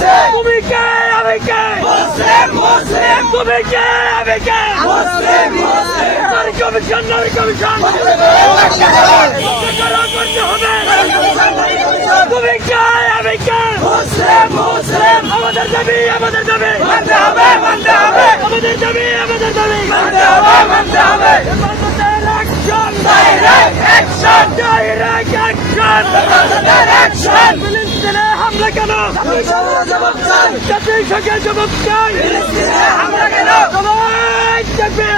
তুমি কে আমি কে তুমি কে আমি কে নারী কমিশন করতে হবে। তুমি কে আমি কে আমাদের দাবি আমাদের দাবি আমাদের দাবি আমাদের দাবি ফিলিস্তিনে হামলা কেন জাতিসংঘের জবাব চাই সবাই দেখবে